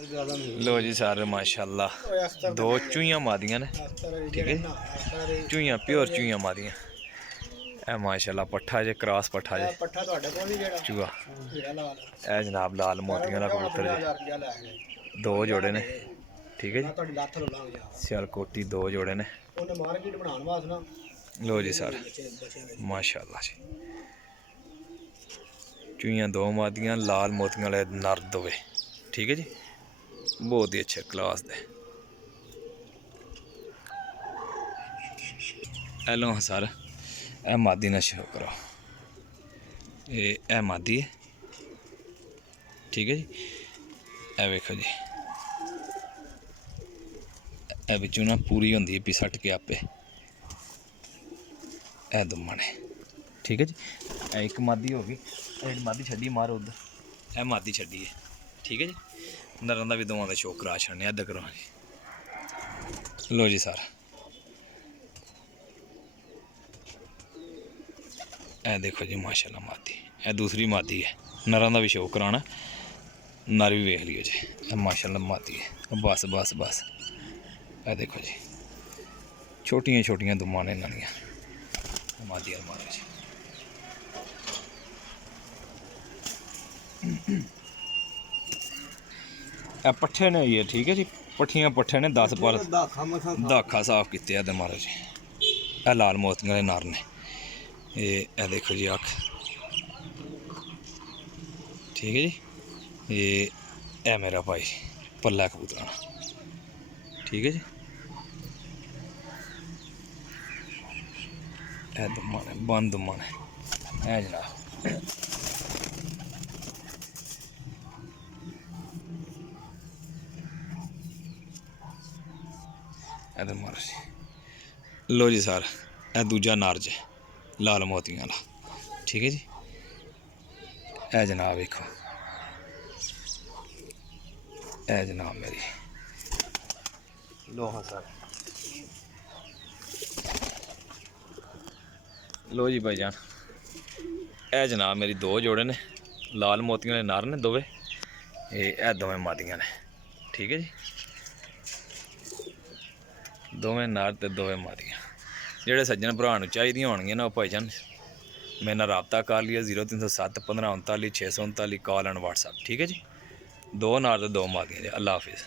लो जी सारे माशाल्लाह दो चूहियां मादियां ने ठीक है चूहियां प्योर चूहियां मादियां ए माशाल्लाह पट्ठा जे क्रॉस पट्ठा जे चूहा ए जनाब लाल मोतियां दा कबूतर जे दो जोड़े ने ठीक है जी सियालकोटी दो जोड़े ने लो जी सर माशाल्लाह जी चूहियां दो मादियां लाल मोतियां वाले नर दोवे ठीक है जी बहुत ही अच्छे क्लास दे हेलो सर ए मादी ना शो करो ए मादी है ठीक है जी ए वेखो जी ए बिचों ना पूरी होंदी है पिसट के आपे ए दुम्मा ने ठीक है जी ए एक मादी होगी मादी छड़ी मारो उधर ए मादी छड़ी है ठीक है जी नरां दा भी दोवां दा शो करा छड़ने अद्ध करो जी लो जी सर ए देखो जी माशाल्लाह मादी ए दूसरी मादी है नरां दा भी शो कराना नर भी वेख लियो जी माशाल्लाह मादी है बस बस बस ए देखो जी छोटियां छोटियां दुम्मा ने इन्हां दियां मादी मारो जी ए पट्ठे ने ये ठीक है जी पट्ठियां पट्ठे ने 10 पर दाखा साफ किते आ महाराज जी ए लाल मोतियां दे नर ने ये देखो जी अख ठीक है जी ये मेरा भाई पल्ला कबूतरा ठीक है जी ए दुम्मा ने बंद दुम्मा ने ए जनाब महाराज लो जी सर ए दूजा नर जे लाल मोतियां वाला ठीक है जी ए जनाब देखो ए जनाब मेरी लो हाँ सर लो जी भाईजान ए जनाब मेरी दो जोड़े ने लाल मोतियां ने नर ने दोवे ए दोवें मादियां ने ठीक है जी दोवें नर ते दोवें मादियां जेह्ड़े सज्जन भरा नूं चाहिदियां होणगियां ना भाईजान मेरे नाल राबता कर लिया 0307 15 39 639 कॉल एंड व्हाट्सएप ठीक है जी दो नर ते दो मादियां जी अल्लाह हाफिज़।